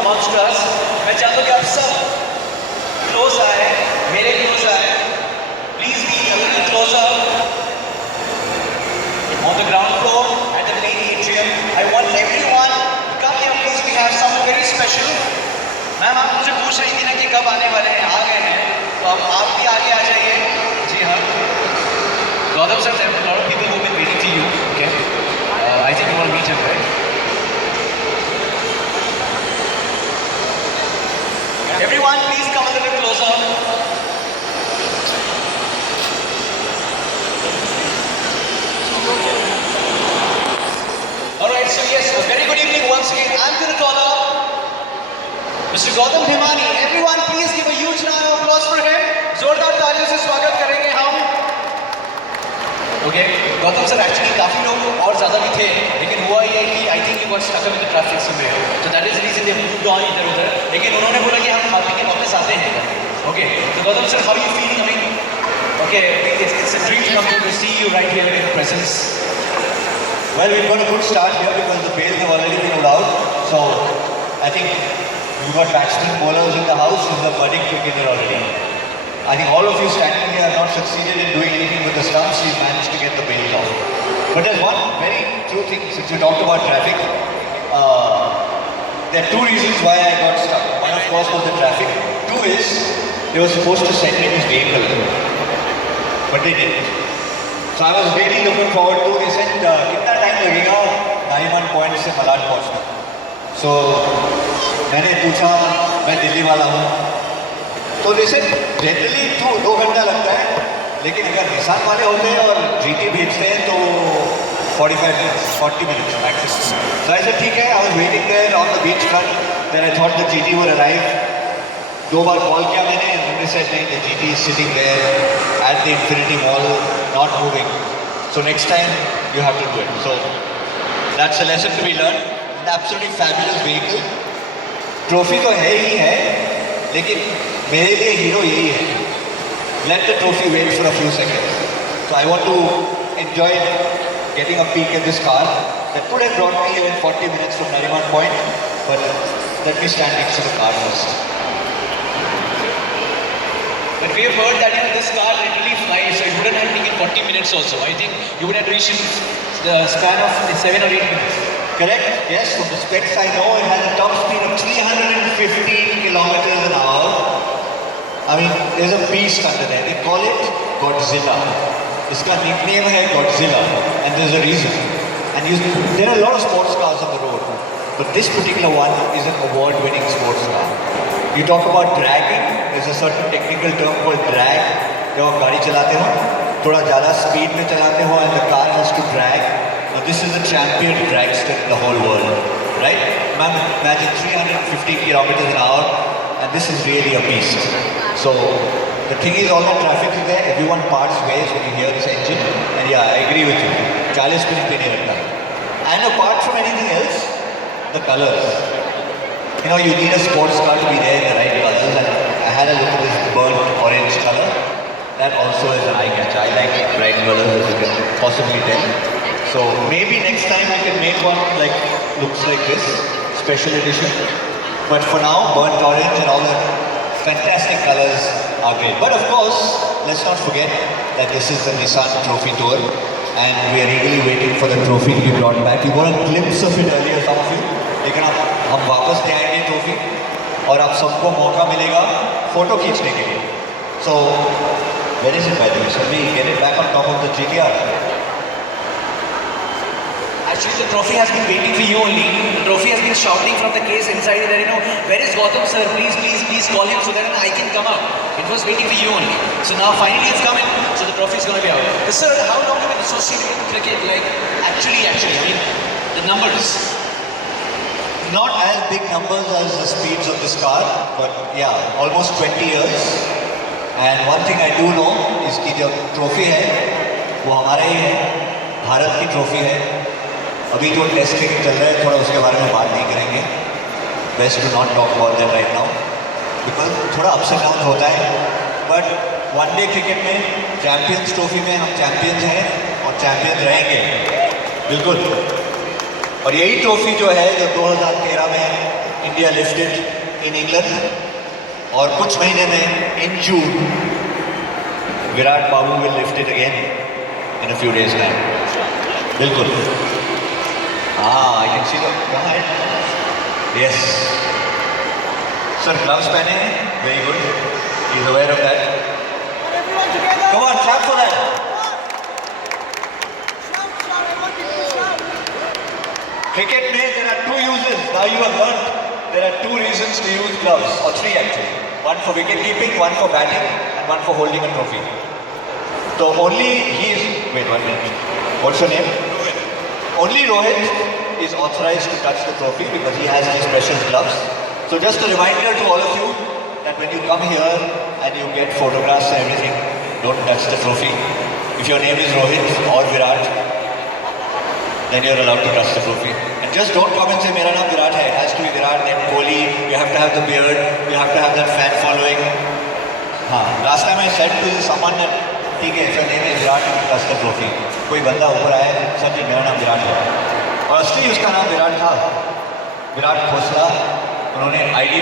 amongst us. मैं चाहता हूँ कि आप सब close आए, मेरे close आए. Please be a little closer. On the ground floor at the main atrium. I want everyone to come here, please. We have someone very special. Ma'am आप मुझे पूछ रही थी ना कि कब आने वाले हैं, आ गए हैं, तो अब आप भी आगे आ जाइए. जी हाँ. Gaurav sir, there are a lot of people who have been waiting for you. Okay. I think you want to meet him, right? Everyone, please come a little closer. Alright, so yes, a very good evening once again. I'm going to call up Mr. Gautam Bhimani. Everyone, please give a huge round of applause for him. जोरदार तालियों से स्वागत करेंगे हम. Okay, Gautam sir, actually काफी लोग और ज़्यादा भी थे, लेकिन हुआ ये कि I think you got stuck up in the traffic somewhere. So that is the reason they moved on इधर-उधर. लेकिन उन्होंने बोला कि हम खा पी के वापस आते हैं. Okay, so Gautam sir, how are you feeling? I mean, okay, it's a dream come true to see you right here in your presence. Well, we've got a good start here because the bails have already been allowed. So I think we've got batsmen, bowlers in the house with the budding cricketer already. I think all of you standing here have not succeeded in doing anything with the stumps. We've managed to get the bails off. But there's one very true thing, since we talked about traffic. There are two reasons why I got stuck. One, of course, was the traffic. Two is, they were supposed to send me this vehicle, but they didn't. So I was really looking forward to. They said, कितना time लगेगा Nariman point से मलाड पहुंचना. So मैंने पूछा, मैं दिल्ली वाला हूँ, तो they said जनरली 2 घंटा लगता है, लेकिन अगर निसान वाले होते हैं और GT भेजते हैं तो 40 minutes maximum. So I said ठीक है. I was waiting there on the beach front. Then I thought the GT would arrive. 2 bar call किया मैंने, and they said नहीं, the GT is sitting there at the Infinity Mall, not moving. So next time you have to do it. So that's a lesson to be learned. An absolutely fabulous vehicle. Trophy तो है ही है, लेकिन मेरे लिए hero यही है. Let the trophy wait for a few seconds. So I want to enjoy getting a peek at this car that could have brought me here in 40 minutes from Nariman Point, but let me stand next to the car first. But we have heard that this car literally flies, so it wouldn't have taken 40 minutes also. I think you would have reached in the span of 7 or 8 minutes. Correct? Yes, from the specs I know it has a top speed of 315 kilometers an hour. I mean, there's a beast under there. They call it Godzilla. Iska nickname hai Godzilla, and there's a reason. And there are a lot of sports cars on the road, but this particular one is an award-winning sports car. You talk about dragging, there's a certain technical term called drag. जब आप गाड़ी चलाते हो, थोड़ा ज़्यादा speed में चलाते हो, and the car has to drag. Now this is the champion dragster in the whole world, right? Imagine 350 kilometers an hour, and this is really a beast. So the thing is, all the traffic is there, everyone parts ways when you hear this engine, and yeah, I agree with you. 40 minutes पे नहीं लगता. And apart from anything else, the colors. You know, you need a sports car to be there in the right colors, and I had a look at this burnt orange color. That also is an eye catcher. I like bright colors, as you can possibly tell. So maybe next time I can make one like looks like this, special edition. But for now, burnt orange and all the fantastic colors are great. But of course, let's not forget that this is the Nissan Trophy Tour, and we are eagerly waiting for the trophy to be brought back. You got a glimpse of it earlier, some of you. लेकिन हम वापस ले आएंगे trophy, और आप सबको मौका मिलेगा फोटो खींचने के लिए. So where is it, by the way? Shall we get it back on top of the GTR? Actually, the trophy has been waiting for you only. The trophy has been shouting from the case inside there, where is Gautam sir? Please, please, please call him so that I can come out. It was waiting for you only. So now finally it's coming, so the trophy is going to be out. But sir, how long have you been associated with cricket? Like, actually, I mean, the numbers. Not as big numbers as the speeds of this car, but yeah, almost 20 years. And one thing I do know is कि जो trophy है वो हमारा ही है, भारत की trophy है. अभी जो टेस्ट क्रिकेट चल रहा है, थोड़ा उसके बारे में बात नहीं करेंगे. Best to not talk about that right now, because थोड़ा अप्स एंड डाउन होता है. बट वनडे क्रिकेट में चैम्पियंस ट्रॉफी में हम चैम्पियंस हैं और चैम्पियंस रहेंगे बिल्कुल. और यही ट्रॉफी जो है जो 2013 में India lifted in England. और कुछ महीने में in June, Virat Babu will lift it again in a few days time. बिल्कुल. I can see the कहाँ है? Yes. Sir, gloves पहने हैं. Very good. He is aware of that. Come on, clap for that. Cricket में there are two uses. Now you have learned there are two reasons to use gloves, or three actually. One for wicket keeping, one for batting, and one for holding a trophy. So only he is. Wait 1 minute. What's your name? Rohit. Only Rohit is authorized to touch the trophy because he has his special gloves. So just a reminder to all of you that when you come here and you get photographs and everything, don't touch the trophy. If your name is Rohit or Virat, then you're allowed to touch the trophy. And just don't come and say, Mera naam Virat hai. It has to be Virat, then Kohli. You have to have the beard. You have to have that fan following. Last time I said to someone that, ठीक है, if your name is Virat, you touch the trophy. कोई बंदा ऊपर आया, sir जी मेरा नाम विराट है. और असली उसका नाम विराट था. विराट खोसला. उन्होंने ID